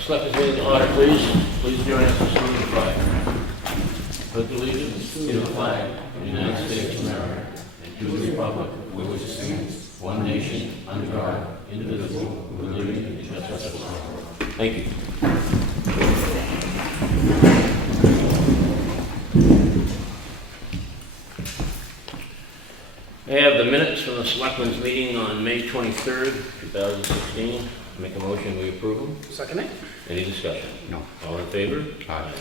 Selectmen's meeting to order, please. Please join us in saluting the flag. Pledge allegiance to the flag of the United States of America and to the republic for which it stands, one nation, under God, indivisible, with liberty and justice for all. Thank you. I have the minutes from the Selectmen's meeting on May 23rd, 2016. Make a motion, we approve them. Second it? Any discussion? No. All in favor? Aye.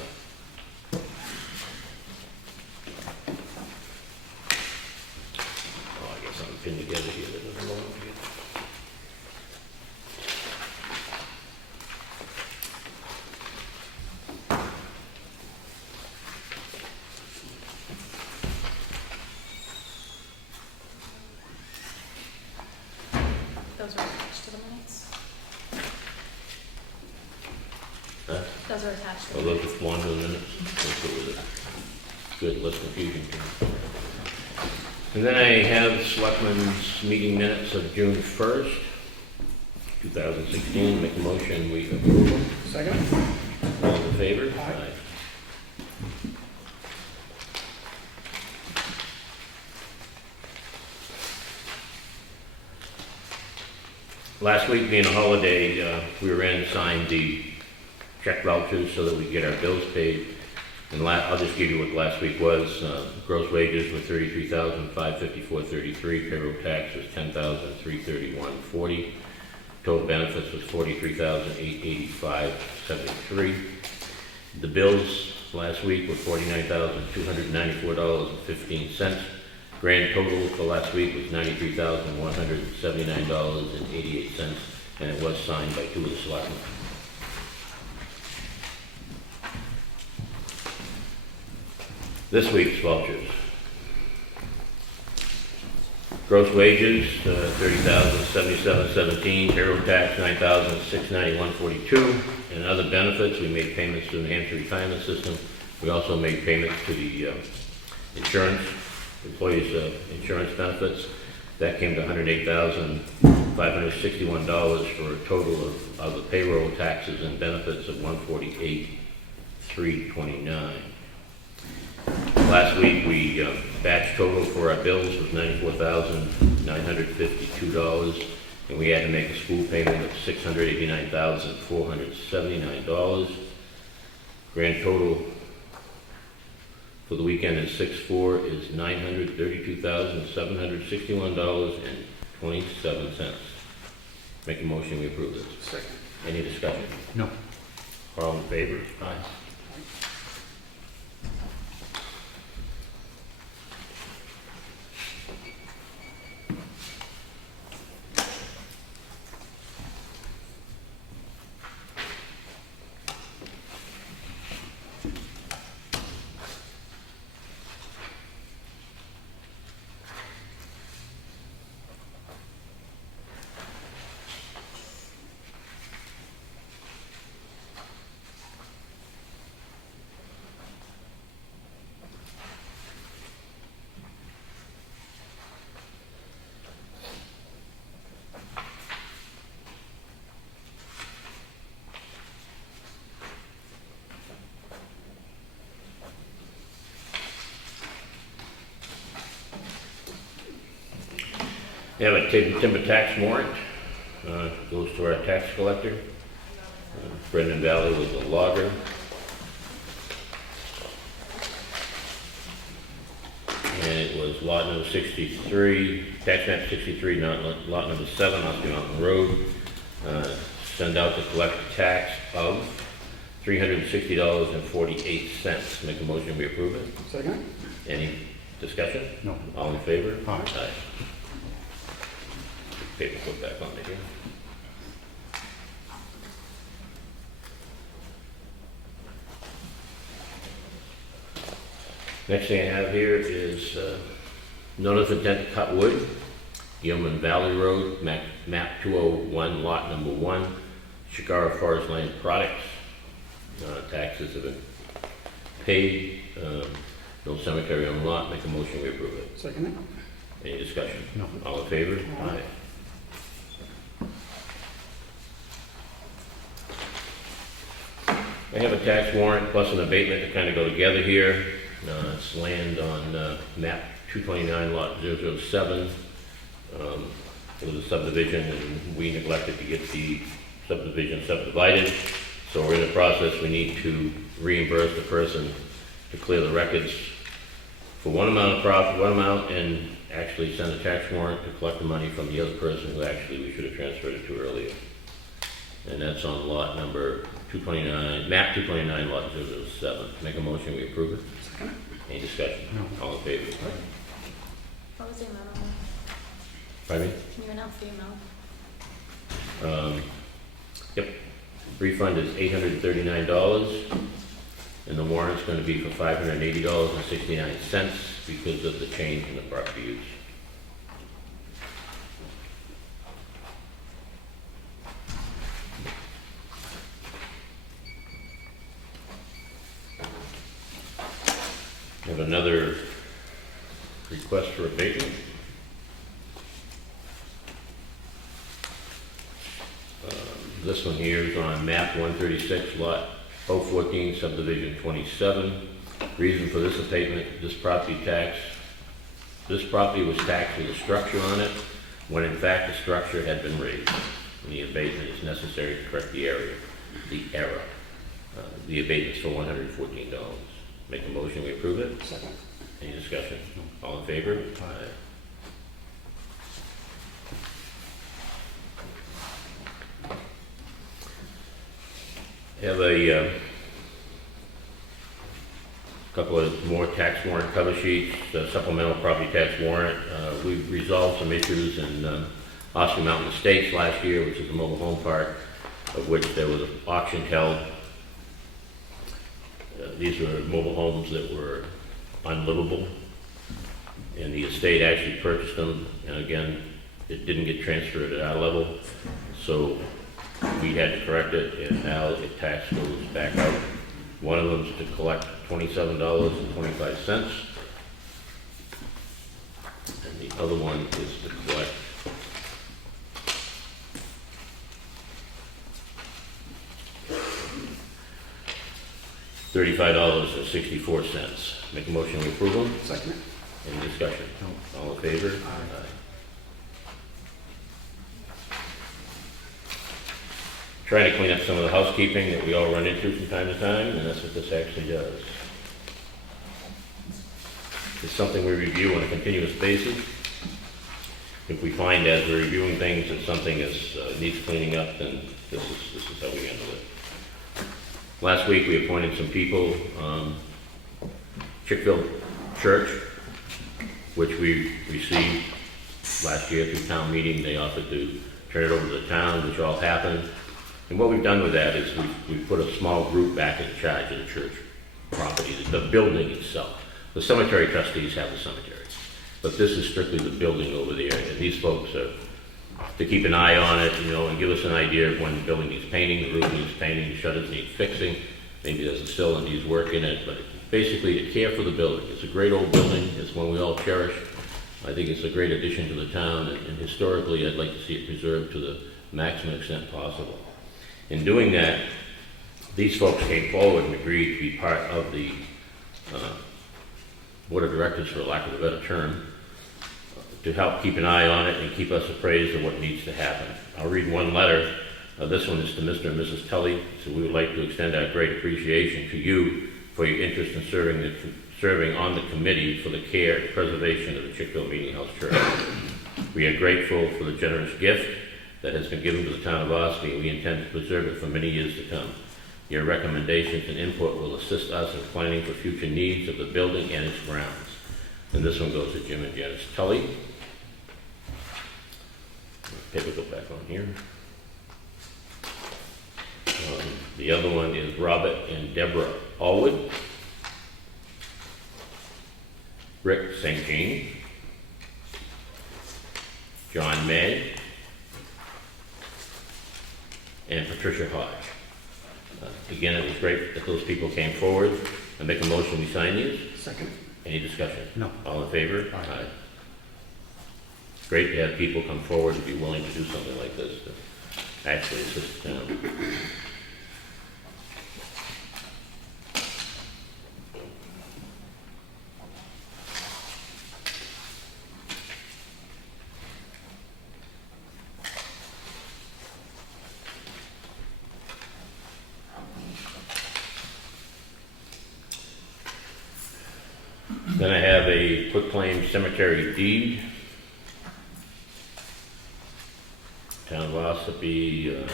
Oh, I guess I'm pinned together here. That doesn't belong here. Those are attached to the minutes. Huh? Those are attached to Oh, the those minutes. are one of the minutes. Let's go with it. Good, less confusion. And then I have Selectmen's meeting minutes of June 1st, 2016. Make a motion, we approve them. Second? All in favor? Aye. Last week being a holiday, we were in, signed the check vouchers so that we get our bills paid. And I'll just give you what last week was. Gross wages were $33,554.33. Payroll tax was $10,331.40. Total benefits was $43,885.73. The bills last week were $49,294.15. Grand total for last week was $93,179.88, and it was signed by 2 of the selectmen. This week's vouchers. Gross wages, $30,077.17. Payroll tax, $9,691.42. And other benefits, we made payments to the New Hampshire Retirement System. We also made payments to the insurance, employees' insurance benefits. That came to $108,561 for a total of the payroll taxes and benefits of $148,329. Last week, we batch total for our bills was $94,952, and we had to make a school payment of $689,479. Grand total for the weekend is 6/4 is $932,761.27. Make a motion, we approve this. Second. Any discussion? No. All in favor? Aye. We have a timber tax warrant, goes to our tax collector. Brendan Valley was the logger. And it was lot number 63, tax map 63, lot number 7, Ossipee Mountain Road. Send out to collect a tax of $360.48. Make a motion, we approve it. Second? Any discussion? No. All in favor? Aye. Paper put back on here. Next thing I have here is notice of intent to cut wood, Gilman Valley Road, map 201, lot number 1, Chicago Forest Land Products. Taxes have been paid. No cemetery on the lot. Make a motion, we approve it. Second. Any discussion? No. All in favor? Aye. I have a tax warrant plus an abatement to kind of go together here. It's land on map 229 lot 007. It was a subdivision and we neglected to get the subdivision subdivided. So we're in the process, we need to reimburse the person to clear the records for one amount of profit, one amount, and actually send a tax warrant to collect the money from the other person who actually we should have transferred it to earlier. And that's on lot number 229, map 229, lot 007. Make a motion, we approve it. Second. Any discussion? No. All in favor? What was the amount on that? Pardon me? Can you announce the amount? Yep. Refund is $839, and the warrant's going to be for $580.69 because of the change in the property use. We have another request for abatement. This one here is on map 136, lot 014, subdivision 27. Reason for this abatement, this property was taxed with a structure on it, when in fact the structure had been raised. And the abatement is necessary to correct the error. The abatement is for $114. Make a motion, we approve it. Second. Any discussion? All in favor? Aye. I have a couple of more tax warrant cover sheets, supplemental property tax warrant. We've resolved some issues in Ossipee Mountain Estates last year, which is a mobile home park, of which there was an auction held. These were mobile homes that were unlivable, and the estate actually purchased them, and again, it didn't get transferred at our level, so we had to correct it, and now the tax goes back out. One of them is to collect $27.25, and the other one is to collect $35.64. Make a motion to approve them. Second. Any discussion? No. All in favor? Aye. Trying to clean up some of the housekeeping that we all run into from time to time, and that's what this actually does. It's something we review on a continuous basis. If we find as we're reviewing things that something is needs cleaning up, then this is how we handle it. Last week we appointed some people, Chickville Church, which we received last year through town meeting. They offered to turn it over to the town, which all happened. And what we've done with that is we've put a small group back in charge of the church property, the building itself. The cemetery trustees have the cemetery, but this is strictly the building over there. And these folks are to keep an eye on it, you know, and give us an idea of when the building needs painting, the roof needs painting, the shutters need fixing, maybe there's a sill that needs work in it, but basically to care for the building. It's a great old building, it's one we all cherish. I think it's a great addition to the town, and historically I'd like to see it preserved to the maximum extent possible. In doing that, these folks came forward and agreed to be part of the board of directors, for lack of a better term, to help keep an eye on it and keep us appraised of what needs to happen. I'll read one letter. This one is to Mr. and Mrs. Tully. So we would like to extend our great appreciation to you for your interest in serving on the committee for the care and preservation of the Chickville Meeting House Church. We are grateful for the generous gift that has been given to the town of Ossipee, and we intend to preserve it for many years to come. Your recommendations and input will assist us in planning for future needs of the building and its grounds. And this one goes to Jim and Janice Tully. Paper go back on here. The other one is Robert and Deborah Allwood. Rick St. Jean. John May. And Patricia Hodge. Again, it was great that those people came forward. I make a motion we sign these. Second. Any discussion? No. All in favor? Aye. It's great to have people come forward and be willing to do something like this to actually assist the town. a quitclaim cemetery deed. Town of Ossipee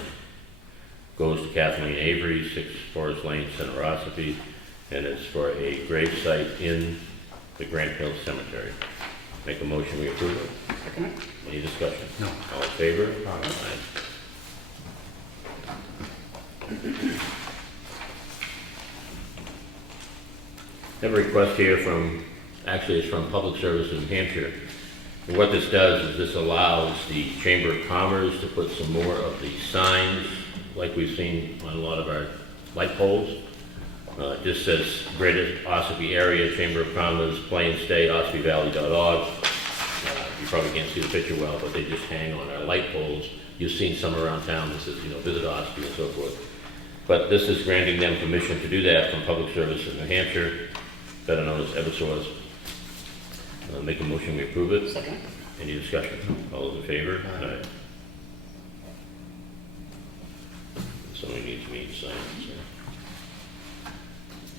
goes to Kathleen Avery, 6 Forest Lane, Center Ossipee, and it's for a grave site in the Grant Hill Cemetery. Make a motion, we approve it. Second it? Any discussion? No. All in favor? Aye. I have a request here from, actually it's from Public Service in New Hampshire. And what this does is this allows the Chamber of Commerce to put some more of the signs, like we've seen on a lot of our light poles. It just says Greater Ossipee Area, Chamber of Commerce, Plain Stay, OssipeeValley.org. You probably can't see the picture well, but they just hang on our light poles. You've seen some around town that says, visit Ossipee and so forth. But this is granting them permission to do that from Public Service in New Hampshire, better known as Eversource. Make a motion, we approve it. Second. Any discussion? All those in favor? Aye. Somebody needs me to sign it. So.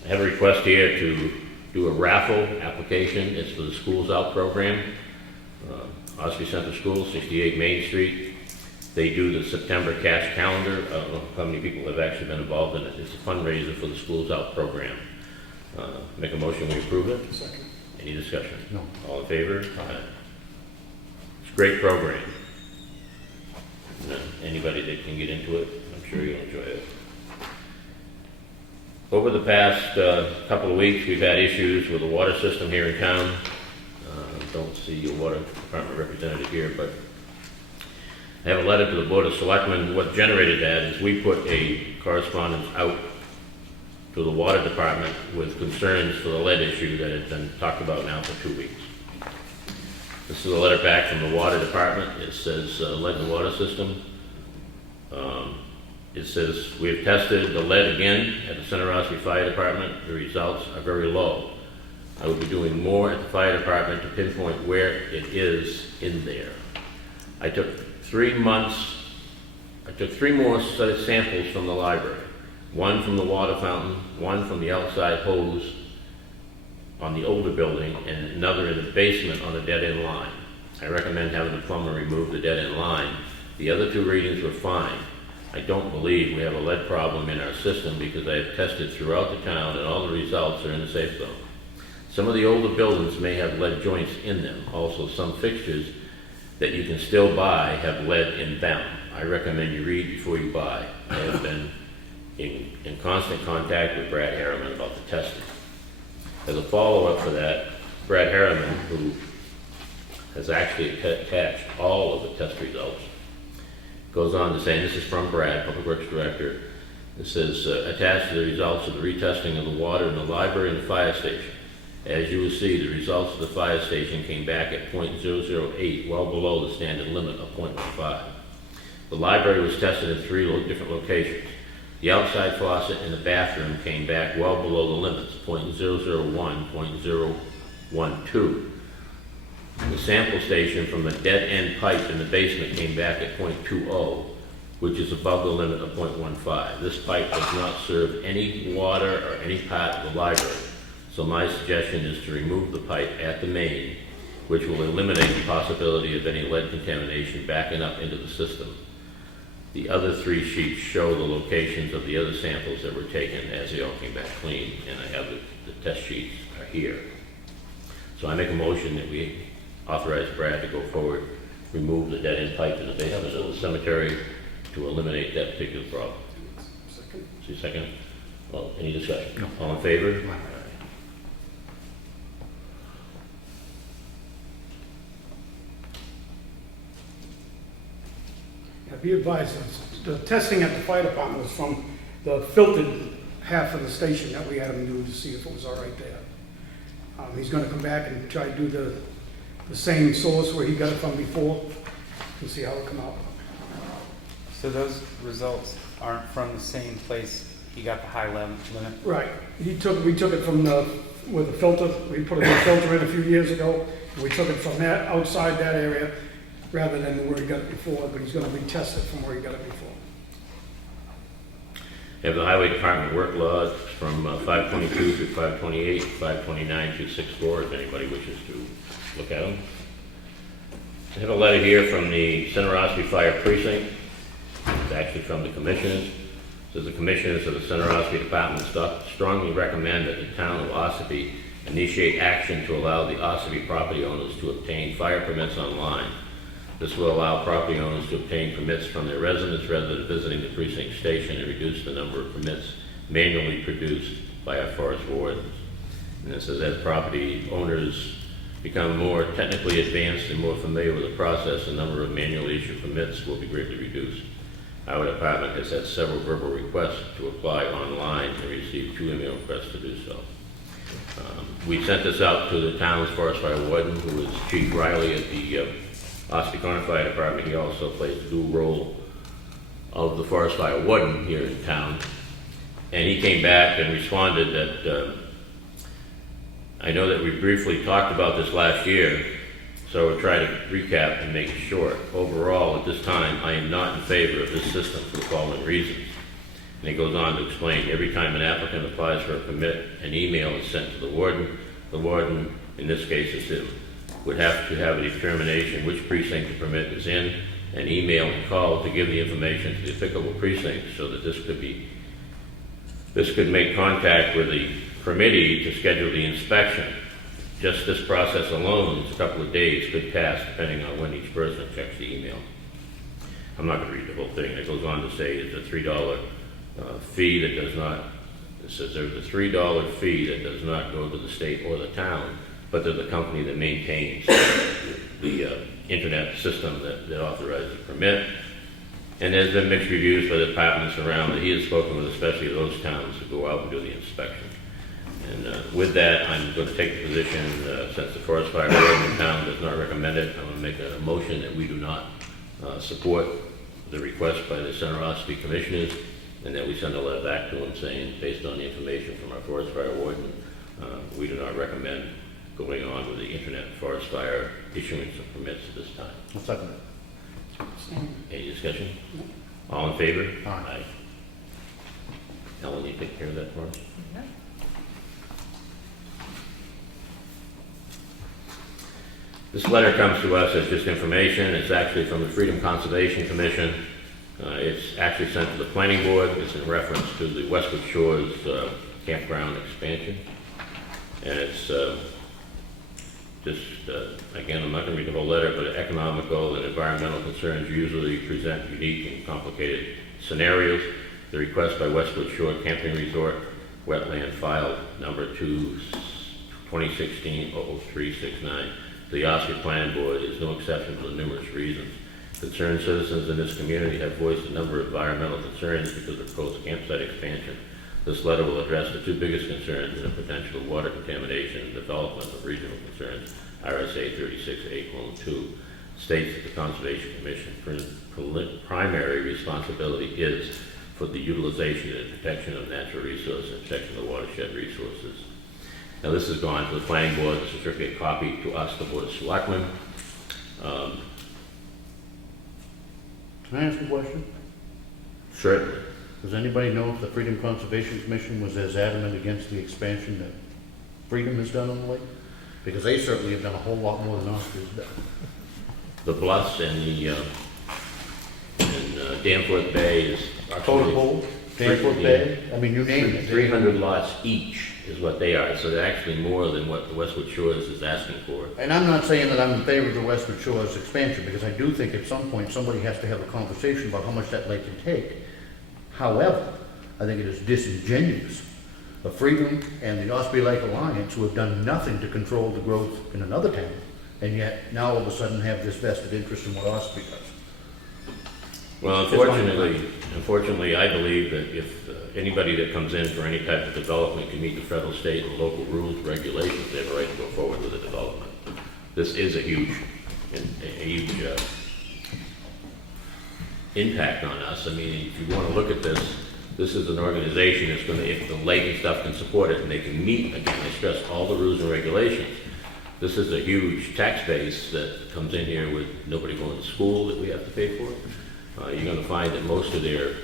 I have a request here to do a raffle application. It's for the Schools Out program. Ossipee Central School, 68 Main Street. They do the September cash calendar. I don't know how many people have actually been involved in it. It's a fundraiser for the Schools Out program. Make a motion, we approve it. Second. Any discussion? No. All in favor? Aye. It's a great program. Anybody that can get into it, I'm sure you'll enjoy it. Over the past couple of weeks, we've had issues with the water system here in town. Don't see your water department representative here, but I have a letter to the Board of Selectmen. What generated that is we put a correspondence out to the water department with concerns for the lead issue that has been talked about now for 2 weeks. This is a letter back from the water department. It says lead in the water system. It says we have tested the lead again at the Center Ossipee Fire Department. The results are very low. I will be doing more at the fire department to pinpoint where it is in there. I took 3 more set of samples from the library. One from the water fountain, one from the outside hose on the older building, and another in the basement on the dead-end line. I recommend having the plumber remove the dead-end line. The other 2 readings were fine. I don't believe we have a lead problem in our system because I have tested throughout the town and all the results are in the safe zone. Some of the older buildings may have lead joints in them. Also, some fixtures that you can still buy have lead in them. I recommend you read before you buy. I have been in constant contact with Brad Harriman about the testing. As a follow-up for that, Brad Harriman, who has actually attached all of the test results, goes on to say, and this is from Brad, Public Works Director, it says, attached to the results of the retesting of the water in the library and the fire station. As you will see, the results of the fire station came back at .008, well below the standard limit of .15. The library was tested in 3 different locations. The outside faucet in the bathroom came back well below the limits, .001, .012. The sample station from the dead-end pipe in the basement came back at .20, which is above the limit of .15. This pipe does not serve any water or any part of the library. So my suggestion is to remove the pipe at the main, which will eliminate the possibility of any lead contamination backing up into the system. The other 3 sheets show the locations of the other samples that were taken as they all came back clean, and I have the test sheets are here. So I make a motion that we authorize Brad to go forward, remove the dead-end pipe in the basement of the cemetery to eliminate that particular problem. Second. See, second? Well, any discussion? No. All in favor? Aye. Be advised, the testing at the fire department was from the filtered half of the station that we had him do to see if it was all right there. He's gonna come back and try to do the same source where he got it from before and see how it come out. So those results aren't from the same place he got the high limit? Right, we took it from where the filter, we put a new filter in a few years ago, and we took it from that, outside that area, rather than where he got it before, but he's gonna retest it from where he got it before. Have the highway department work laws from 522 through 528, 529 through 64, if anybody wishes to look at them. I have a letter here from the Center Ossipee Fire Precinct. It's actually from the commissioners. It says the commissioners of the Center Ossipee Department strongly recommend that the town of Ossipee initiate action to allow the Ossipee property owners to obtain fire permits online. This will allow property owners to obtain permits from their residents rather than visiting the precinct station and reduce the number of permits manually produced by our forest wardens. And it says as property owners become more technically advanced and more familiar with the process, the number of manually issued permits will be greatly reduced. Our department has had several verbal requests to apply online and received 2 email requests to do so. We sent this out to the town's forest fire warden, who is Chief Riley at the Ossipee County Fire Department. He also plays the dual role of the forest fire warden here in town. And he came back and responded that I know that we briefly talked about this last year, so we'll try to recap and make it short. Overall, at this time, I am not in favor of this system for the following reasons. And he goes on to explain, every time an applicant applies for a permit, an email is sent to the warden. The warden, in this case is him, would have to have a determination which precinct the permit is in, and email and call to give the information to the applicable precinct so that this could make contact with the permittee to schedule the inspection. Just this process alone, a couple of days could pass depending on when each person checks the email. I'm not going to read the whole thing. It goes on to say it's a $3 fee that does not, it says there's a $3 fee that does not go to the state or the town, but to the company that maintains the internet system that authorizes the permit. And there's been mixed reviews by the departments around that he has spoken with, especially those towns that go out and do the inspection. And with that, I'm going to take the position, since the forest fire warden in town does not recommend it, I'm going to make a motion that we do not support the request by the Center Ossipee commissioners, and that we send a letter back to them saying, based on the information from our forest fire warden, we do not recommend going on with the internet forest fire issuance of permits at this time. I'll second it. Any discussion? All in favor? Aye. Ellen, you take care of that for us? This letter comes to us as just information. It's actually from the Freedom Conservation Commission. It's actually sent to the planning board. It's in reference to the Westwood Shores campground expansion. And it's again, I'm not going to read the whole letter, but economical and environmental concerns usually present unique and complicated scenarios. The request by Westwood Shore Camping Resort, wetland file number 2016-00369. The Ossipee Planning Board is no exception for numerous reasons. Concerned citizens in this community have voiced a number of environmental concerns because of proposed campsite expansion. This letter will address the 2 biggest concerns in the potential water contamination and development of regional concerns. RSA 36A:2 states that the Conservation Commission's primary responsibility is for the utilization and protection of natural resources and protection of the watershed resources. Now this has gone to the planning board. This is strictly a copy to us, the Board of Selectmen. Can I ask a question? Certainly. Does anybody know if the Freedom Conservation Commission was as adamant against the expansion that Freedom has done on the lake? Because they certainly have done a whole lot more than Ospree's done. The Bluffs and the Danforth Bay is Totem Pole, Danforth Bay, I mean, you name it. 300 lots each is what they are, so they're actually more than what the Westwood Shores is asking for. And I'm not saying that I'm in favor of the Westwood Shores expansion, because I do think at some point somebody has to have a conversation about how much that lake can take. However, I think it is disingenuous of Freedom and the Ossipee Lake Alliance, who have done nothing to control the growth in another town, and yet now all of a sudden have this vested interest in what Ossipee does. Well, unfortunately, I believe that if anybody that comes in for any type of development can meet the federal, state, and local rules, regulations, they have a right to go forward with the development. This is a huge impact on us. I mean, if you want to look at this, this is an organization that's going to, if the lake and stuff can support it and they can meet, again, they stress all the rules and regulations. This is a huge tax base that comes in here with nobody going to school that we have to pay for. You're going to find that most of their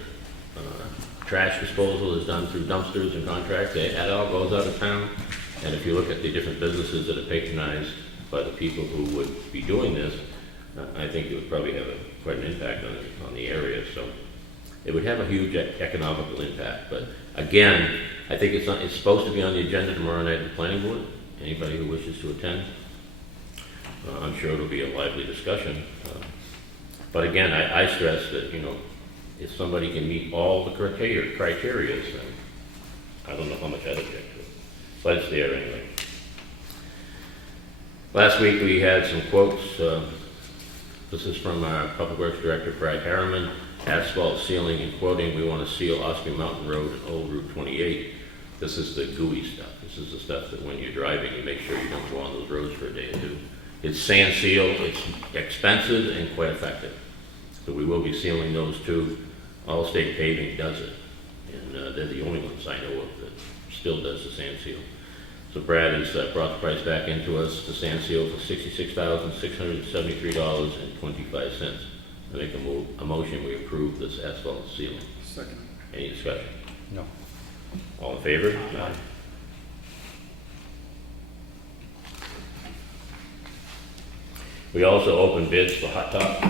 trash disposal is done through dumpsters and contracts. That all goes out of town. And if you look at the different businesses that are patronized by the people who would be doing this, I think it would probably have quite an impact on the area. So it would have a huge economical impact. But again, I think it's supposed to be on the agenda tomorrow night at the planning board. Anybody who wishes to attend, I'm sure it'll be a lively discussion. But again, I stress that, if somebody can meet all the criteria, then I don't know how much I'd object to it. But it's there anyway. Last week we had some quotes. This is from our Public Works Director, Brad Harriman. Asphalt sealing and quoting, we want to seal Ossipee Mountain Road and Old Route 28. This is the gooey stuff. This is the stuff that when you're driving, you make sure you don't go on those roads for a day or two. It's sand seal, it's expensive and quite effective. So we will be sealing those two. Allstate Paving does it. And they're the only ones I know of that still does the sand seal. So Brad has brought the price back into us. The sand seal for $66,673.25. I make a motion we approve this asphalt sealing. Second. Any discussion? No. All in favor? Aye. We also opened bids for hot top.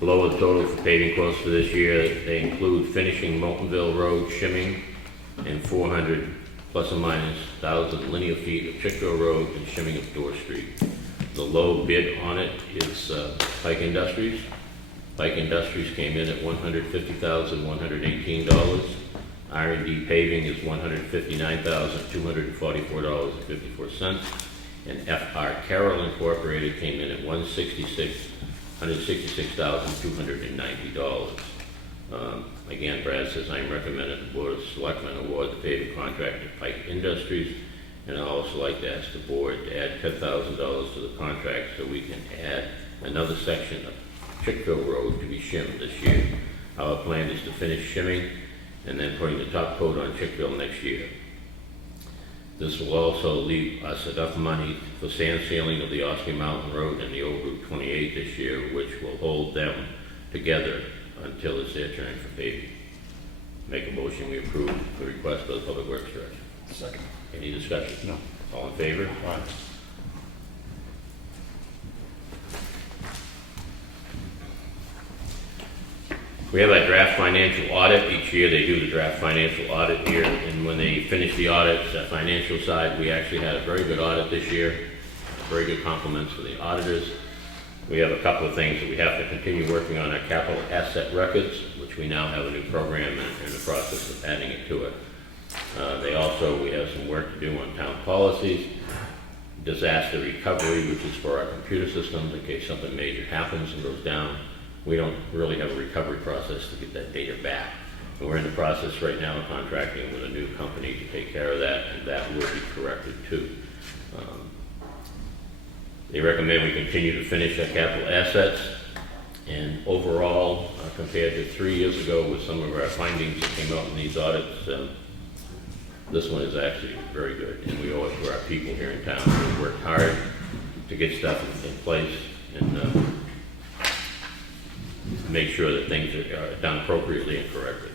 Below the total for paving quotes for this year, they include finishing Moltenville Road shimming and 400 plus or minus 1,000 linear feet of Chickville Road and shimming of Door Street. The low bid on it is Pike Industries. Pike Industries came in at $150,118. R&D Paving is $159,244.54. And FR Carroll Incorporated came in at $166,290. Again, Brad says I'm recommending the Board of Selectmen award the paving contract to Pike Industries, and I'd also like to ask the board to add $10,000 to the contract so we can add another section of Chickville Road to be shimmed this year. Our plan is to finish shimming and then putting the top coat on Chickville next year. This will also leave us enough money for sand sealing of the Ossipee Mountain Road and the Old Route 28 this year, which will hold them together until it's their turn for paving. Make a motion we approve the request of the Public Works Director. Second. Any discussion? No. All in favor? Aye. We have a draft financial audit. Each year they do the draft financial audit here, and when they finish the audits, the financial side, we actually had a very good audit this year. Very good compliments for the auditors. We have a couple of things that we have to continue working on: our capital asset records, which we now have a new program and in the process of adding it to it. We have some work to do on town policies, disaster recovery, which is for our computer systems in case something major happens and goes down. We don't really have a recovery process to get that data back. And we're in the process right now of contracting with a new company to take care of that, and that will be corrected too. They recommend we continue to finish our capital assets, and overall, compared to 3 years ago with some of our findings that came out in these audits, this one is actually very good, and we owe it to our people here in town who worked hard to get stuff in place and make sure that things are done appropriately and correctly.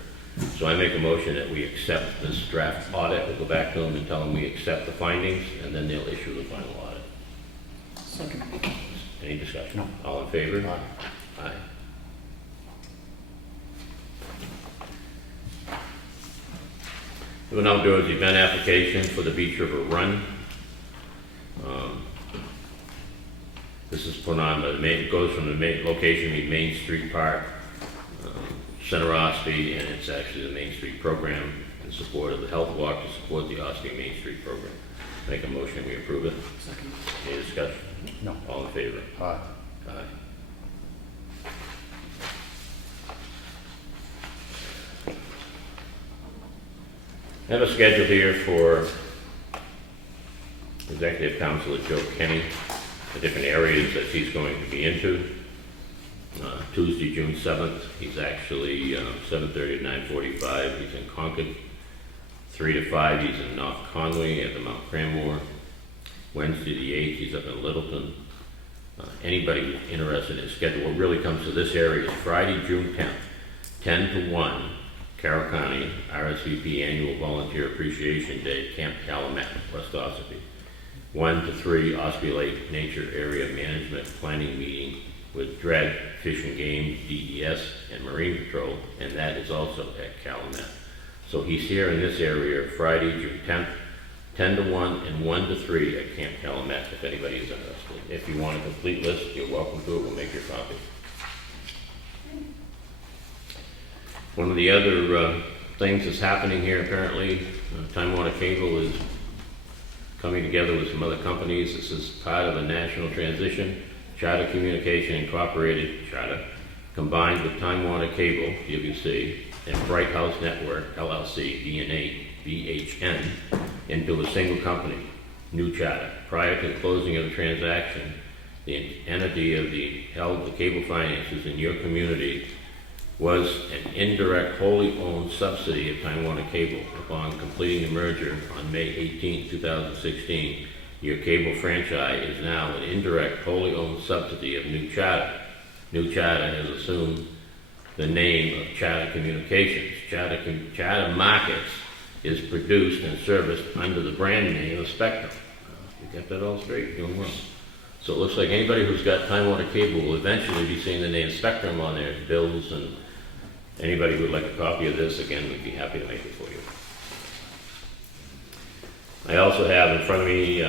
So I make a motion that we accept this draft audit. We'll go back to them and tell them we accept the findings, and then they'll issue the final audit. Second. Any discussion? No. All in favor? Aye. Aye. We'll now do is event application for the Beach River Run. This is put on it goes from the main location in Main Street Park, Center Ossipee, and it's actually the Main Street program in support of the health walk to support the Ossipee Main Street program. Make a motion, we approve it. Second. Any discussion? No. All in favor? Aye. Aye. I have a schedule here for Executive Councilor Joe Kenny, the different areas that he's going to be into. Tuesday, June 7th, he's actually 7:30 to 9:45, he's in Concord. 3 to 5, he's in North Conway at the Mount Cranmore. Wednesday the 8th, he's up in Littleton. Anybody interested in his schedule, what really comes to this area is Friday, June 10th. 10 to 1, Carroll County, RSVP Annual Volunteer Appreciation Day, Camp Calumet, West Ossipee. 1 to 3, Ossipee Lake Nature Area Management Planning Meeting with DRED, Fish and Game, DES, and Marine Patrol, and that is also at Calumet. So he's here in this area Friday, June 10th, 10 to 1 and 1 to 3 at Camp Calumet, if anybody is interested. If you want a complete list, you're welcome to it. We'll make your copy. One of the other things that's happening here, apparently, Time Warner Cable is coming together with some other companies. This is part of a national transition. Charter Communication Incorporated, Charter, combined with Time Warner Cable, WC, and Bright House Network, LLC, BHN, into a single company, New Charter. Prior to the closing of the transaction, the entity held the cable finances in your community was an indirect, wholly owned subsidy of Time Warner Cable. Upon completing the merger on May 18, 2016, your cable franchise is now an indirect, wholly owned subsidy of New Charter. New Charter has assumed the name of Charter Communications. Charter Markets is produced and serviced under the brand name of Spectrum. You got that all straight? You're doing well. So it looks like anybody who's got Time Warner Cable will eventually be seeing the name Spectrum on their bills, and anybody who would like a copy of this, again, we'd be happy to make it for you. I also have in front of me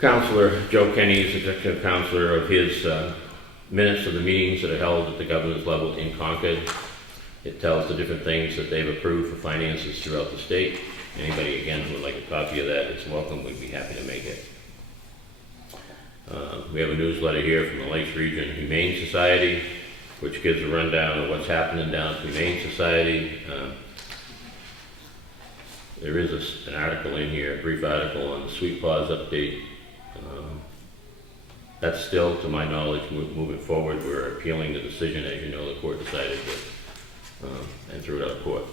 Counselor Joe Kenny's executive counselor of his minutes of the meetings that are held at the governor's level in Concord. It tells the different things that they've approved for finances throughout the state. Anybody, again, who would like a copy of that is welcome. We'd be happy to make it. We have a newsletter here from the Lakes Region Humane Society, which gives a rundown of what's happening down at the Humane Society. There is an article in here, a brief article on the Sweet Paws update. That's still, to my knowledge, moving forward. We're appealing the decision. As you know, the court decided to, and threw it out of court.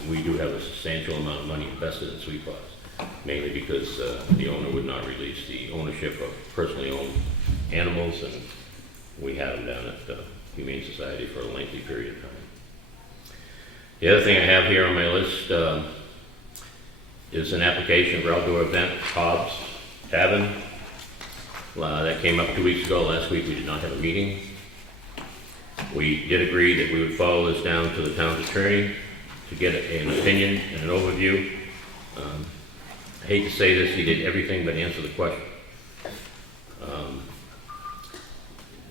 And we do have a substantial amount of money invested in Sweet Paws, mainly because the owner would not release the ownership of personally owned animals, and we had them down at the Humane Society for a lengthy period of time. The other thing I have here on my list is an application for outdoor event, Hobbs Tavern. That came up 2 weeks ago. Last week we did not have a meeting. We did agree that we would follow this down to the town's attorney to get an opinion and an overview. I hate to say this, he did everything but answer the question.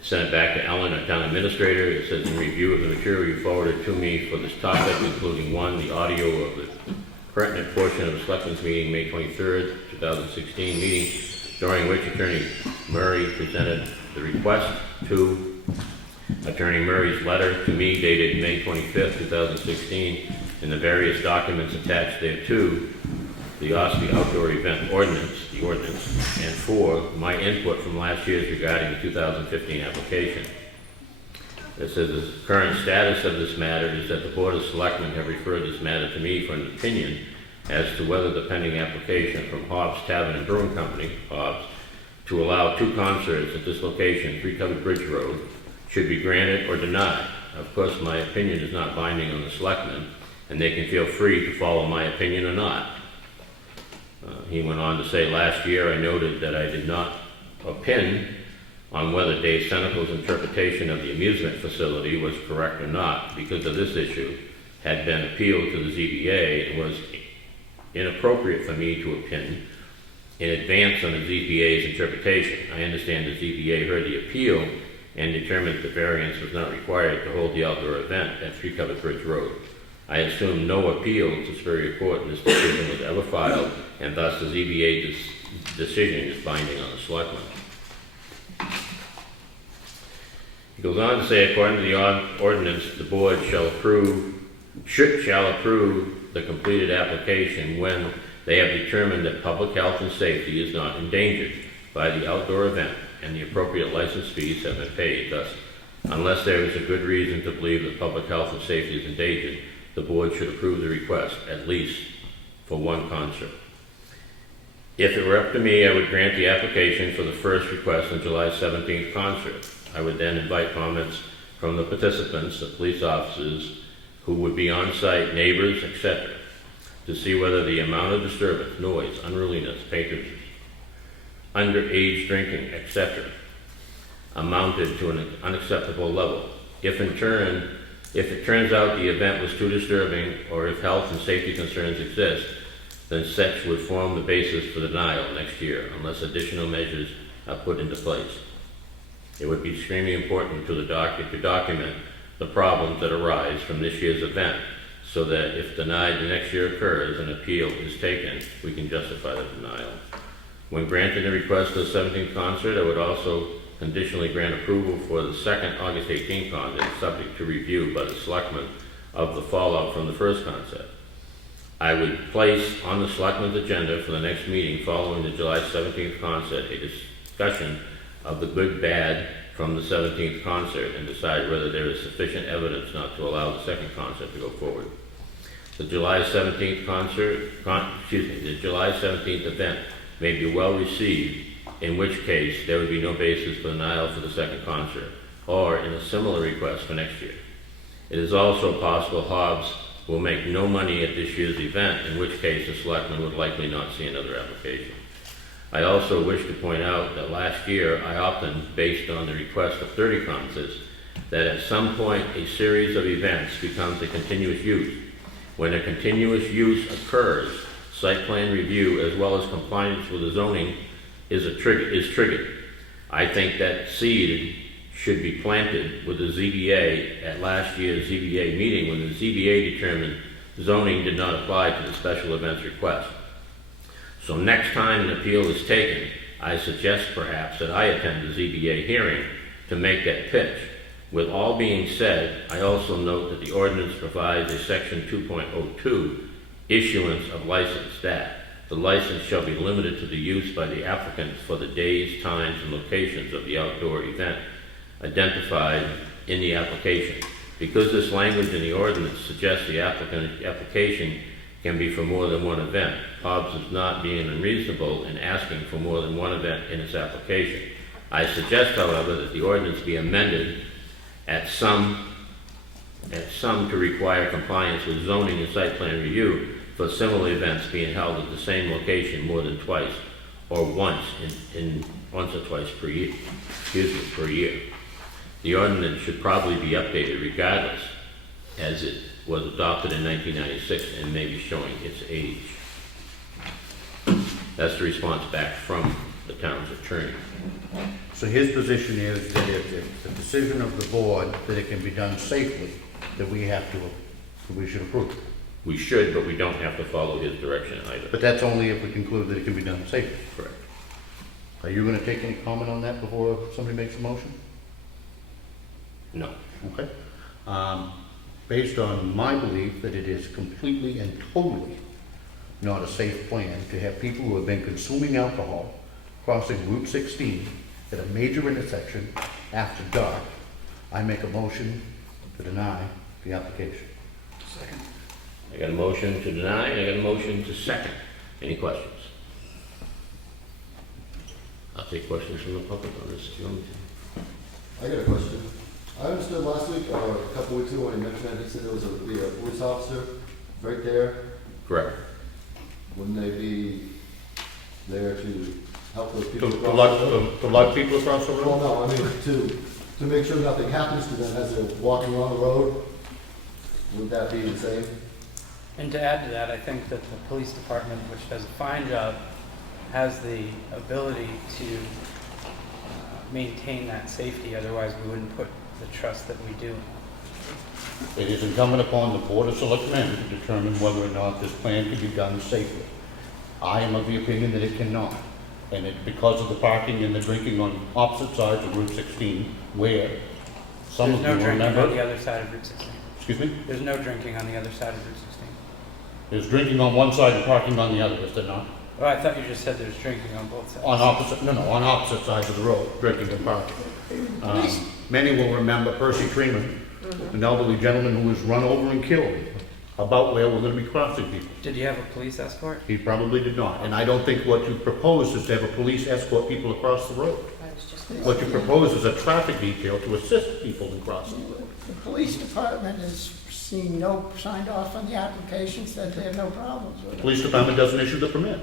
Sent it back to Ellen, our town administrator. It says, in review of the material you forwarded to me for this topic, including 1, the audio of the pertinent portion of the Selectmen's meeting, May 23rd, 2016 meeting, during which Attorney Murray presented the request. 2, Attorney Murray's letter to me dated May 25th, 2016, and the various documents attached thereto, the Ossipee Outdoor Event Ordinance, the ordinance, and 4, my input from last year's regarding the 2015 application. It says the current status of this matter is that the Board of Selectmen have referred this matter to me for an opinion as to whether the pending application from Hobbs Tavern and Brewing Company, Hobbs, to allow 2 concerts at this location, 3 Covered Bridge Road, should be granted or denied. Of course, my opinion is not binding on the Selectmen, and they can feel free to follow my opinion or not. He went on to say, last year I noted that I did not opine on whether Dave Senecal's interpretation of the amusement facility was correct or not. Because of this issue had been appealed to the ZBA, it was inappropriate for me to opine in advance on the ZBA's interpretation. I understand the ZBA heard the appeal and determined that the variance was not required to hold the outdoor event at 3 Covered Bridge Road. I assume no appeal to Superior Court in this decision was ever filed, and thus the ZBA decision is binding on the Selectmen. He goes on to say, according to the ordinance, the board shall approve the completed application when they have determined that public health and safety is not endangered by the outdoor event and the appropriate license fees have been paid. Thus, unless there is a good reason to believe that public health and safety is endangered, the board should approve the request, at least for 1 concert. If it were up to me, I would grant the application for the first request on July 17th concert. I would then invite comments from the participants, the police officers who would be on site, neighbors, etc., to see whether the amount of disturbance, noise, unruliness, patronage, underage drinking, etc., amounted to an unacceptable level. If it turns out the event was too disturbing, or if health and safety concerns exist, then such would form the basis for denial next year, unless additional measures are put into place. It would be extremely important to document the problems that arise from this year's event, so that if denied the next year occurs and appeal is taken, we can justify the denial. When granting the request for the 17th concert, I would also conditionally grant approval for the second August 18th concert, subject to review by the selectmen of the fallout from the first concert. I would place on the selectmen's agenda for the next meeting following the July 17th concert a discussion of the good bad from the 17th concert and decide whether there is sufficient evidence not to allow the second concert to go forward. The July 17th the July 17th event may be well received, in which case there would be no basis for denial for the second concert, or in a similar request for next year. It is also possible Hobbs will make no money at this year's event, in which case the selectmen would likely not see another application. I also wish to point out that last year I opted, based on the request of 30 concerts, that at some point a series of events becomes a continuous use. When a continuous use occurs, site plan review as well as compliance with the zoning is triggered. I think that seed should be planted with the ZBA at last year's ZBA meeting, when the ZBA determined zoning did not apply to the special events request. So next time an appeal is taken, I suggest perhaps that I attend the ZBA hearing to make that pitch. With all being said, I also note that the ordinance provides a section 2.02 issuance of license that the license shall be limited to the use by the applicants for the days, times, and locations of the outdoor event identified in the application. Because this language in the ordinance suggests the application can be for more than one event, Hobbs is not being unreasonable in asking for more than one event in its application. I suggest, however, that the ordinance be amended at some to require compliance with zoning and site plan review for similar events being held at the same location more than twice or once or twice per year. The ordinance should probably be updated regardless, as it was adopted in 1996 and may be showing its age. That's the response back from the town's attorney. So his position is that if the decision of the board that it can be done safely, that we should approve. We should, but we don't have to follow his direction either. But that's only if we conclude that it can be done safely. Correct. Are you gonna take any comment on that before somebody makes a motion? No. Okay. Based on my belief that it is completely and totally not a safe plan to have people who have been consuming alcohol crossing Route 16 at a major intersection after dark, I make a motion to deny the application. Second. I got a motion to deny, and I got a motion to second. Any questions? I'll take questions from the public on this if you want me to. I got a question. I understood last week, or a couple weeks ago, when he mentioned that, he said there was a police officer right there. Correct. Wouldn't they be there to help those people? To cross the road? lug people across the road? Well, no, I mean, to make sure nothing happens to them as they're walking along the road. Would that be the same? And to add to that, I think that the police department, which does a fine job, has the ability to maintain that safety. Otherwise, we wouldn't put the trust that we do. It is incumbent upon the Board of Selectmen to determine whether or not this plan can be done safely. I am of the opinion that it cannot. And it, because of the parking and the drinking on opposite sides of Route 16, where some There's of no you drinking on the remember. other side of Route 16. Excuse me? There's no drinking on the other side of Route 16. There's drinking on one side and parking on the other, is there not? Oh, I thought you just said there's drinking on both sides. On opposite sides of the road, drinking and parking. Many will remember Percy Freeman, an elderly gentleman who was run over and killed about where we're gonna be crossing people. Did you have a police escort? He probably did not, and I don't think what you propose is to have a police escort people across the road. I was just What you propose is a traffic detail to assist people in crossing the road. The police department has seen no, signed off on the application, said they have no problems with it. Police department doesn't issue the permit.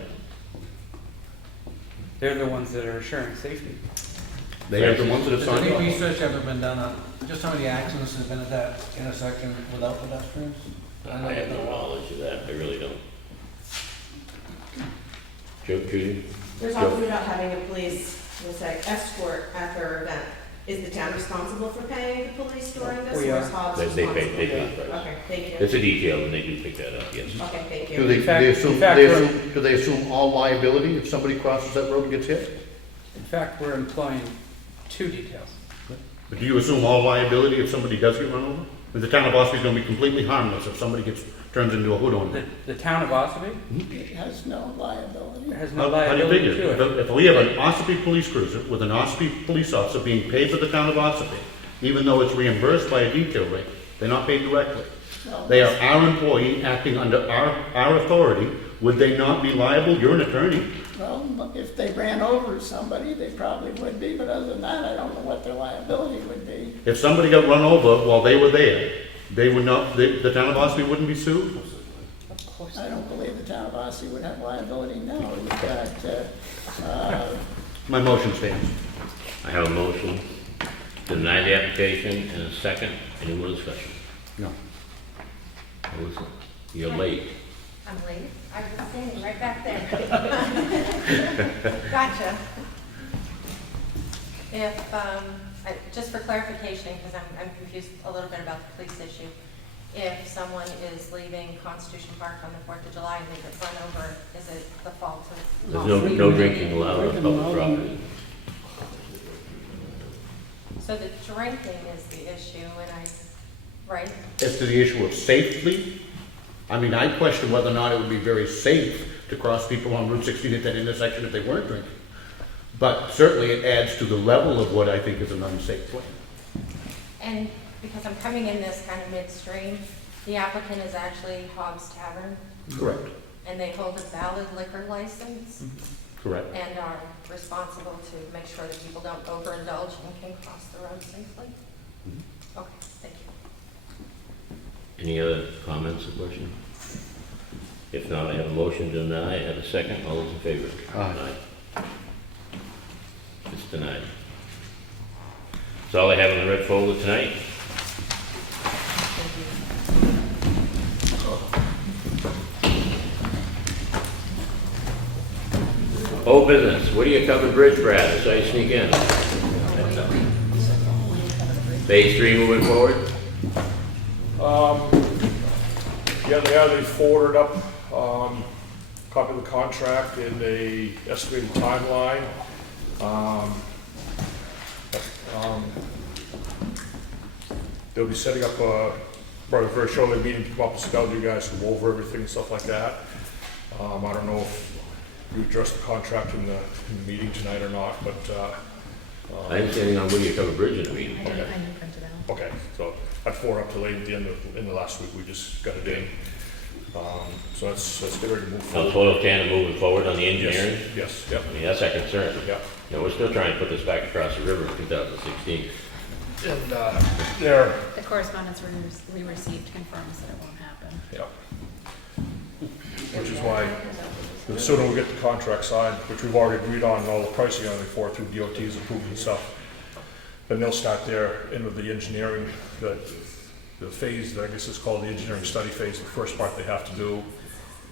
They're the ones that are assuring safety. They are the ones that have Has signed any off. research ever been done on just how many accidents have been at that intersection without pedestrians? I have no knowledge of that, I really don't. Judy? They're talking about having a police, we'll say, escort at their event. Is the town responsible for paying the police during this? We Or are. is Hobbs They responsible? pay the price. Okay, thank you. It's a detail, and they do pick that up, yes. Okay, thank Do you. they, In fact- they assume, in fact, they we're- assume, do they assume all liability if somebody crosses that road and gets hit? In fact, we're employing 2 details. But do you assume all liability if somebody does get run over? Or the town of Ossipee is gonna be completely harmless if somebody turns into a hood on The, them? the town of Ossipee It has no liability. has no How do you liability figure? to it. If we have an Ossipee police cruiser with an Ossipee police officer being paid for the town of Ossipee, even though it's reimbursed by a detail rate, they're not paid directly. Well, They are our employee acting under our authority. Would they not be liable? You're an attorney. Well, if they ran over somebody, they probably would be, but other than that, I don't know what their liability would be. If somebody got run over while they were there, they would not, the town of Ossipee wouldn't be sued? I don't believe the town of Ossipee would have liability now. You've got, My motion stands. I have a motion to deny the application and a second. Any more discussion? No. You're late. I'm late. I was standing right back there. Gotcha. If, just for clarification, because I'm confused a little bit about the police issue. If someone is leaving Constitution Park on the 4th of July and they get run over, is it the fault of? There's no drinking allowed on public property. So the drinking is the issue, right? As to the issue of safety, I mean, I question whether or not it would be very safe to cross people on Route 16 at that intersection if they weren't drinking. But certainly it adds to the level of what I think is an unsafe place. And because I'm coming in this kind of midstream, the applicant is actually Hobbs Tavern, Correct. and they hold a valid liquor license Correct. and are responsible to make sure that people don't overindulge and can cross the road safely? Okay, thank you. Any other comments or questions? If not, I have a motion to deny. I have a second. All those in favor? Aye. It's denied. That's all I have in the red folder tonight. Old business. What do you cover bridge, Brad? I saw you sneak in. Phase 3 moving forward? Yeah, they forwarded up, copy of the contract and a estimated timeline. They'll be setting up probably very shortly, a meeting to come up and sit down with you guys to go over everything and stuff like that. I don't know if you addressed the contract in the meeting tonight or not, but, I didn't see anything on Whittier Cover Bridge in the meeting. I didn't print it out. okay, so I'd forward up to late at the end of, in the last week, we just got it in. So let's get ready to move Now, forward. total can moving forward on the engineering? Yes, yep, I mean, that's our concern. yep. You know, we're still trying to put this back across the river in 2016. And, they're, The correspondence we received confirms that it won't happen. yep. Which is why, the sooner we get the contract signed, which we've already agreed on and all the pricing on it for through DOT's approved and stuff, then they'll start their end of the engineering, the phase, I guess it's called the engineering study phase, the first part they have to do.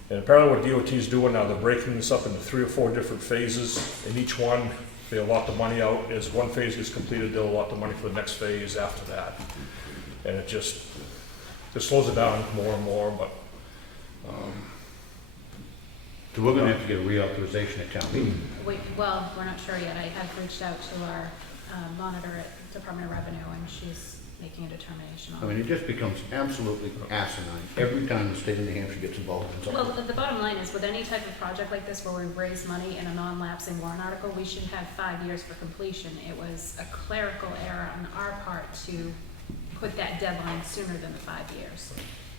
And apparently what DOT is doing now, they're breaking this up into 3 or 4 different phases. In each one, they allot the money out. As one phase gets completed, they'll allot the money for the next phase after that. And it just slows it down more and more, but, So we're gonna have to get a reauthorization at town meeting. Well, we're not sure yet. I have reached out to our monitor at Department of Revenue, and she's making a determination I on mean, it. it just becomes absolutely asinine every time the state of New Hampshire gets involved in Well, something. the bottom line is, with any type of project like this where we raise money in a non-lapsing warrant article, we should have 5 years for completion. It was a clerical error on our part to put that deadline sooner than the 5 years.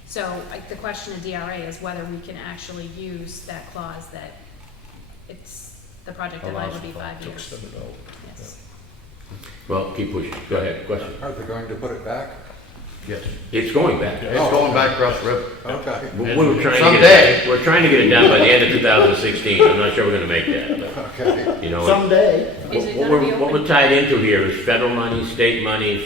So the question of DRA is whether we can actually use that clause that the project deadline will be 5 to years. extend it out. Yes. Well, keep pushing. Go ahead, question. Are they going to put it back? Yes. It's going back. It's going back across the river. Okay. We're trying to Someday. get it, we're trying to get it done by the end of 2016. I'm not sure we're gonna make that, but, Okay. you know. Someday. Is it What gonna be we're open? tied into here is federal money,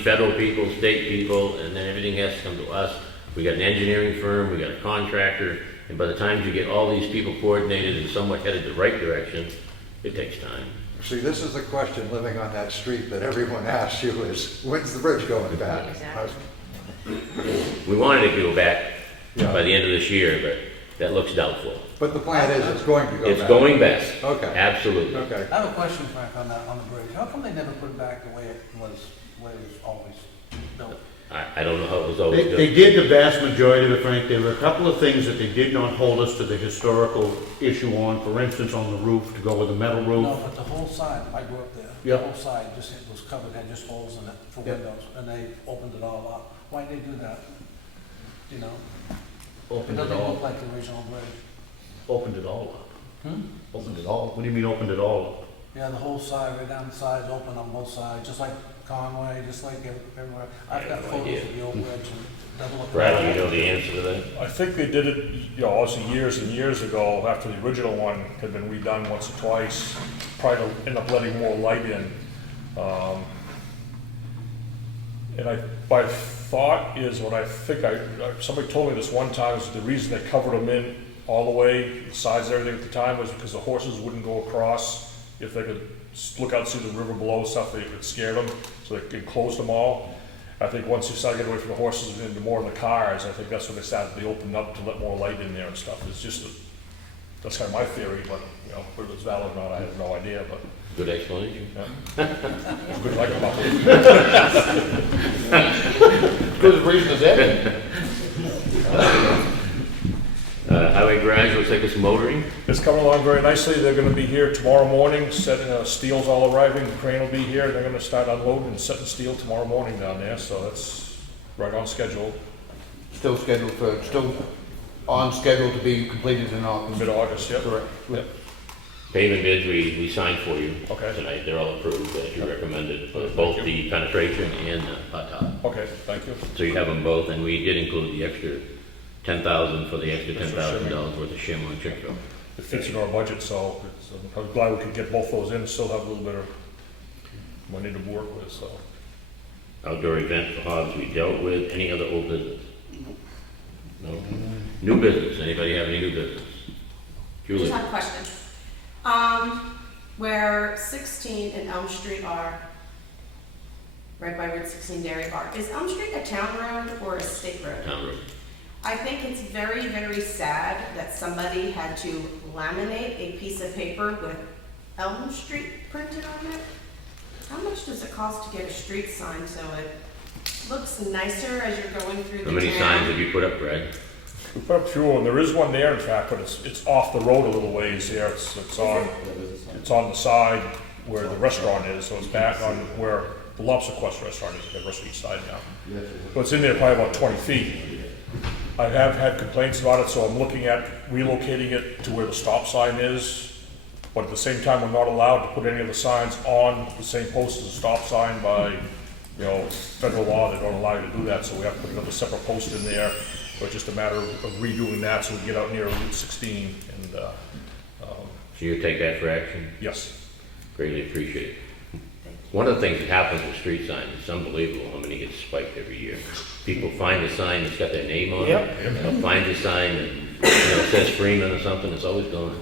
federal people, state people, and then everything has to come to us. We got an engineering firm, we got a contractor, and by the time you get all these people coordinated and somewhat headed the right direction, it takes time. See, this is the question living on that street that everyone asks you is, when's the bridge going back? Exactly. We wanted it to go back Yeah. by the end of this year, but that looks doubtful. But the plan is it's going to go back. It's going back. Okay. Absolutely. Okay. I have a question, Frank, on that, on the bridge. How come they never put it back the way it was always built? I don't know how it was always They done. did the vast majority of it, Frank. There were a couple of things that they did not hold us to the historical issue on. For instance, on the roof, to go with the metal roof. No, but the whole side, I grew up there. Yeah. The whole side just, it was covered, had just holes in it for Yeah. windows, and they opened it all up. Why'd they do that? Do you know? It Opened it doesn't look all, like the original bridge. opened it all up. Hmm? Opened it all. What do you mean opened it all up? Yeah, the whole side, right down the sides, open on both sides, just like Conway, just like everywhere. I've got no photos idea. of the old bridge and double up. Brad, you know the answer to that? I think they did it, you know, obviously years and years ago, after the original one had been redone once or twice, probably to end up letting more light in. And my thought is, what I think somebody told me this one time, is the reason they covered them in all the way, the sides and everything at the time, was because the horses wouldn't go across. If they could look out, see the river below, stuff, they could scare them, so they enclosed them all. I think once you start getting away from the horses and into more of the cars, I think that's when they opened up to let more light in there and stuff. It's just, that's kind of my theory, but, you know, whether it's valid or not, I have no idea, but, Good explanation. yeah. It's good like about it. Good reason as any. Highway garage looks like it's motoring. It's coming along very nicely. They're gonna be here tomorrow morning, steel's all arriving, the crane will be here, they're gonna start unloading and setting steel tomorrow morning down there, so that's right on schedule, Still on schedule to be completed in August. mid-August, yep. Correct. Yep. Pavement bids, we signed for you Okay. tonight. They're all approved, as you recommended, for both the penetration and hot top. Okay, thank you. So you have them both, and we did include the extra 10,000 for the extra That's for $10,000 worth of shim on Chickville. It fits in our budget, so I was glad we could get both those in, and still have a little bit of money to work with, so. Outdoor event for Hobbs we dealt with. Any other old business? No? New business. Anybody have any new business? Julie? Just have a question. Where 16 and Elm Street are, right by Route 16 Dairy Bar, is Elm Street a town road or a state road? Town road. I think it's very, very sad that somebody had to laminate a piece of paper with Elm Street printed on it. How much does it cost to get a street sign so it looks nicer as you're going through the How town? many signs have you put up, Brad? We put up fuel, and there is one there, in fact, but it's off the road a little ways here. It's on the side where the restaurant is, so it's back on where the Lobster Quest restaurant is, the rest of each side now. So it's in there probably about 20 feet. I have had complaints about it, so I'm looking at relocating it to where the stop sign is. But at the same time, we're not allowed to put any of the signs on the same post as a stop sign by, you know, federal law. They don't allow you to do that, so we have to put another separate post in there. So it's just a matter of redoing that so we can get out near Route 16 and, So you take that for action? yes. Greatly appreciate it. One of the things that happens with street signs, it's unbelievable how many get spiked every year. People find a sign that's got their name on it. Yep. They'll find a sign and, it says Freeman or something, it's always gone.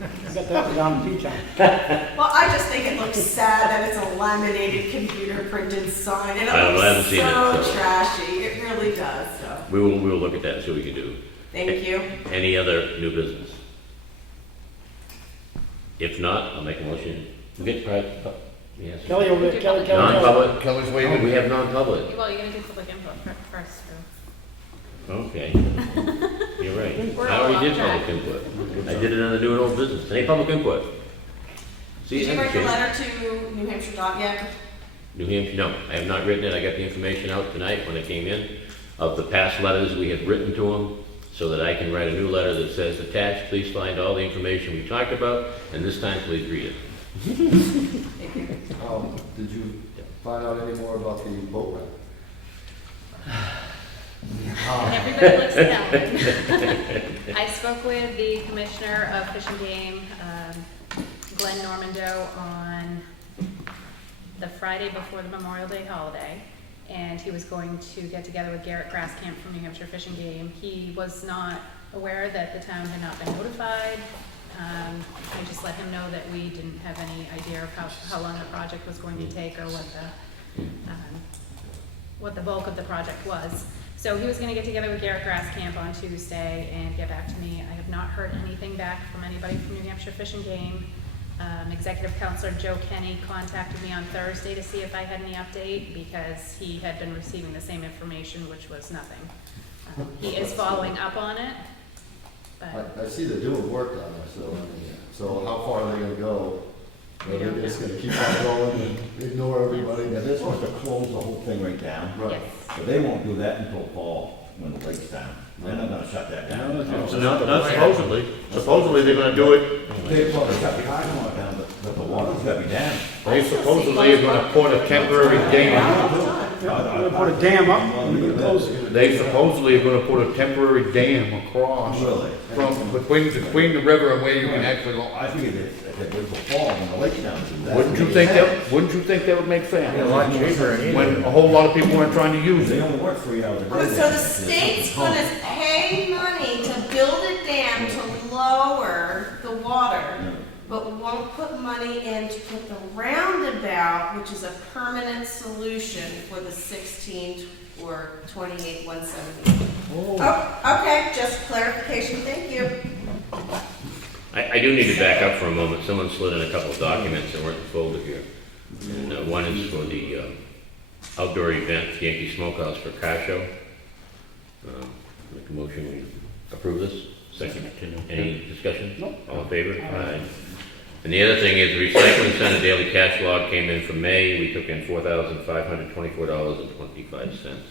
I got that down in P-Town. Well, I just think it looks sad that it's a laminated computer printed sign and I don't know, I haven't it seen it, looks so so. trashy. It really does, so. We will look at that and see what we can do. Thank you. Any other new business? If not, I'll make a motion. We get private, yes. Kelly over there, Kelly. Non-public? Kelly's Oh, waiting. we have non-public. Well, you're gonna do public input first, so. Okay. You're right. We're I all already did off track. public input. I did it on the new and old business. Any public input? See, Did you it write the hasn't changed. letter to New Hampshire dot yet? New Hampshire, no, I have not written it. I got the information out tonight when it came in of the past letters we had written to them, so that I can write a new letter that says, attached, please find all the information we talked about, and this time please read it. Did you find out any more about the boat ramp? Everybody looks down. I spoke with the Commissioner of Fish and Game, Glenn Normando, on the Friday before the Memorial Day holiday, and he was going to get together with Garrett Grasscamp from New Hampshire Fish and Game. He was not aware that the town had not been notified. I just let him know that we didn't have any idea of how long the project was going to take or what the bulk of the project was. So he was going to get together with Garrett Grasscamp on Tuesday and get back to me. I have not heard anything back from anybody from New Hampshire Fish and Game. Executive Counselor Joe Kenny contacted me on Thursday to see if I had any update because he had been receiving the same information, which was nothing. He is following up on it. But I see they're doing work down there, so how far are they gonna go? Are they just gonna keep on going and ignore everybody? Yeah, they're supposed to close the whole thing right down. Right. yes. But they won't do that until fall, when the lake's down. They're not gonna shut that down. Not supposedly. Supposedly they're gonna do it. They probably shut the parking lot down, but the water's gotta be down. They supposedly are gonna put a temporary dam. We're gonna put a dam up, and we're gonna close it. They supposedly are gonna put a temporary dam across Really? from between the river and where you can actually go. I figured if it was the fall, when the lake's down, do that. Wouldn't you think that would make sense? A lot cheaper. When a whole lot of people weren't trying to use They it. only work 3 hours a day. So the state's gonna pay money to build a dam to lower the water, but won't put money in to put the roundabout, which is a permanent solution for the 16 or 28, 170. Oh, okay, just clarification, thank you. I do need to back up for a moment. Someone slid in a couple of documents that weren't in the folder here. And one is for the outdoor event, Yankee Smokehouse for car show. Make a motion, we approve this. Second. Any discussion? No. All in favor? Aye. And the other thing is, the recycling center daily cash log came in for May. We took in $4,524.25.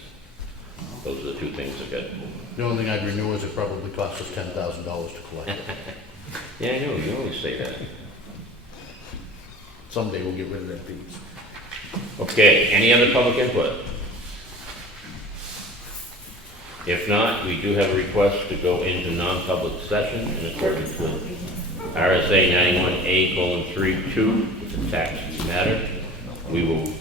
Those are the two things that got. The only thing I'd renew is it probably costs us $10,000 to collect it. Yeah, I know, you always say that. Someday we'll get rid of that piece. Okay, any other public input? If not, we do have a request to go into non-public session in accordance with RSA 91A:32, it's a tax matter. We will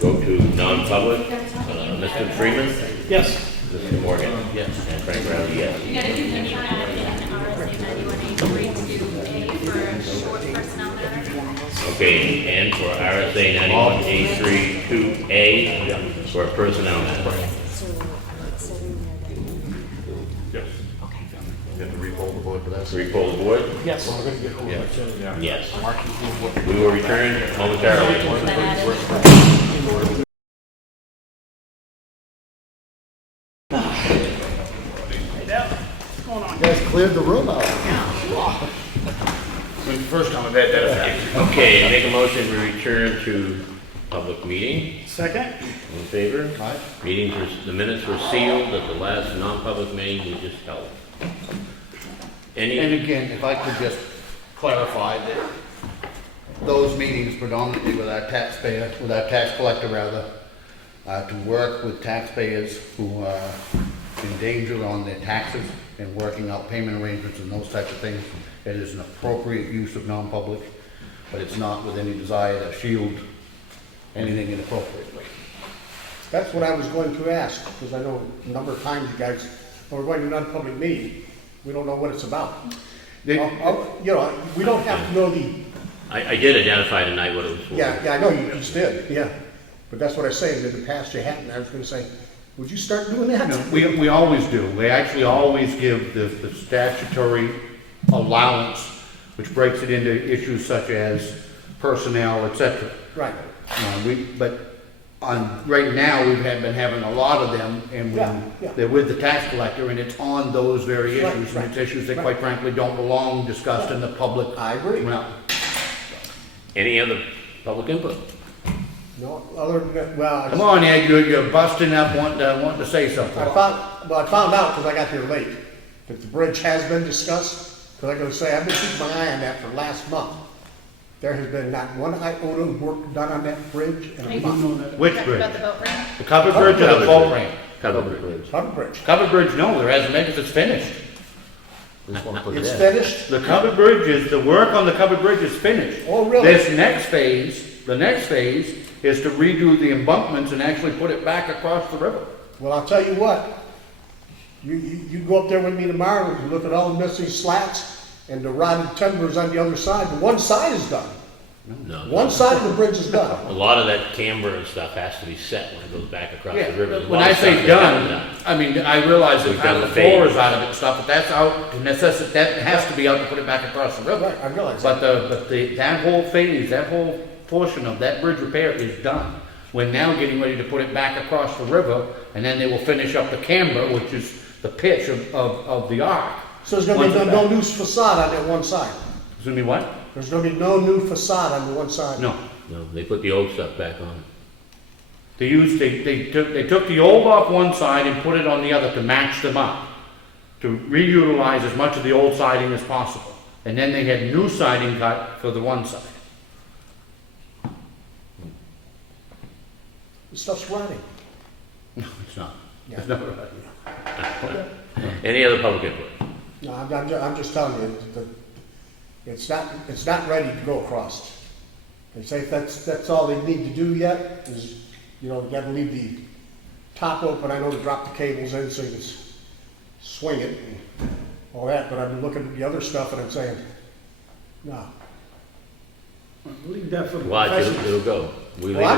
go to non-public. Mr. Freeman? Yes. Mr. Morgan? Yes. And Frank Brown, yes. You gotta continue that in RSA 91A 32A for a short personnel matter. Okay, and for RSA 91A:32A, for a personnel matter. Yes. You have to re-poll the board for that. Re-poll the board? Yes. Yes. We will return momentarily. What's going on? You guys cleared the room out. First time I've had that effect. Okay, make a motion, we return to public meeting. Second? In favor? Aye. The minutes were sealed at the last non-public meeting we just held. And Any, again, if I could just clarify that those meetings predominantly with our taxpayer, with our tax collector rather, to work with taxpayers who are in danger on their taxes and working out payment arrangements and those types of things. It is an appropriate use of non-public, but it's not with any desire to shield anything inappropriately. That's what I was going to ask, because I know a number of times you guys, when we're going to a non-public meeting, we don't know what it's about. You know, we don't have to know the, I did identify tonight what it was for. yeah, I know you just did, yeah. But that's what I say, in the past you hadn't, I was gonna say, would you start doing that? We always do. We actually always give the statutory allowance, which breaks it into issues such as personnel, et cetera. Right. Right now, we've been having a lot of them, and Yeah. they're with the tax collector, and it's on those very Right, issues, right, and it's issues that right. quite frankly don't belong discussed in the public I agree. realm. Any other public input? No, other than that, well, Come on, Ed, you're busting up wanting to say something. I found out, because I got here late, that the bridge has been discussed, because I'm gonna say, I've been keeping my eye on that for last month. there has been not one iota of work done on that bridge in Are a you month. Which talking bridge? about the boat ramp? The covered bridge or the boat ramp? Covered bridge. Covered bridge. Covered bridge, no, there hasn't been, because it's finished. They just wanna put it It's in. finished? The covered bridge is, the work on the covered bridge is finished. Oh, really? This next phase, the next phase, is to redo the embankments and actually put it back across the river. Well, I'll tell you what, you go up there with me tomorrow, and you look at all the missing slats and the rotted timbers on the other side, the one side is done. No. One side of the bridge is A done. lot of that camber and stuff has to be set when it goes back across the river. There's a When lot I of stuff say that hasn't done, I mean, I realize that We've kind of done the the floor phase. is out of it and stuff, but that's out to necessitate, that has to be out to put it back across the river. Right, I realize But that. that whole phase, that whole portion of that bridge repair is done. We're now getting ready to put it back across the river, and then they will finish up the camber, which is the pitch of the arc. So there's gonna Once be it's no back. new facade on that one side? There's gonna be what? There's gonna be no new facade on the one side? No. No, they put the old stuff back on. They took the old off one side and put it on the other to match them up, to reutilize as much of the old siding as possible. And then they had new siding cut for the one side. The stuff's rotting. No, it's not. Yeah. It's not right. Any other public input? No, I'm just telling you, it's not ready to go across. They say that's all they need to do yet, is, you know, you gotta leave the top open, I know, to drop the cables in so you can swing it and all that, but I've been looking at the other stuff and I'm saying, no. Leave that for the Watch, professionals. it'll go. We leave Well,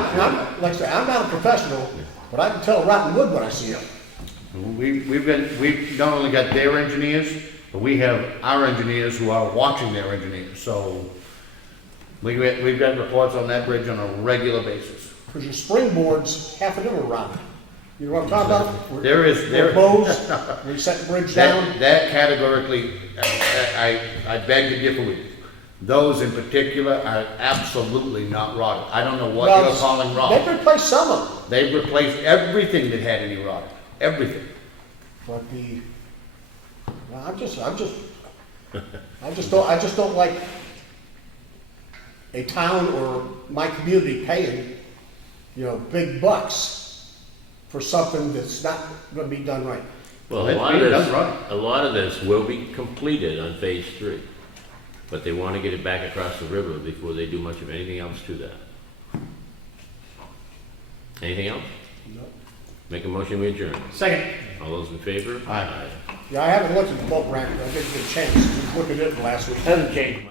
it. like I say, I'm not a professional, but I can tell rotten wood when I see it. We've not only got their engineers, but we have our engineers who are watching their engineers, so we've got reports on that bridge on a regular basis. Because your springboards, half of them are rotten. You know what I'm talking about? Where- There is, where there, bows, where you set the bridge down. that categorically, I beg to differ with you. Those in particular are absolutely not rotted. I don't know what Well, you're calling They've rotted. replaced some of them, They've replaced everything that had any rotted, everything. but well, I just don't like a town or my community paying, you know, big bucks for something that's not gonna be done right. Well, It's being done right. a lot of this will be completed on phase 3. But they want to get it back across the river before they do much of anything else to that. Anything else? No. Make a motion, we adjourn. Second. All those in favor? Aye. Yeah, I haven't looked at the boat ramp, I didn't get a chance to look at it last week. Hasn't changed much.